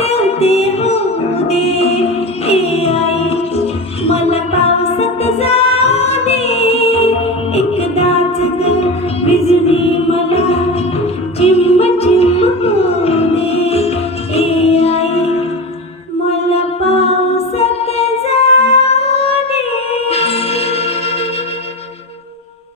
eu o mude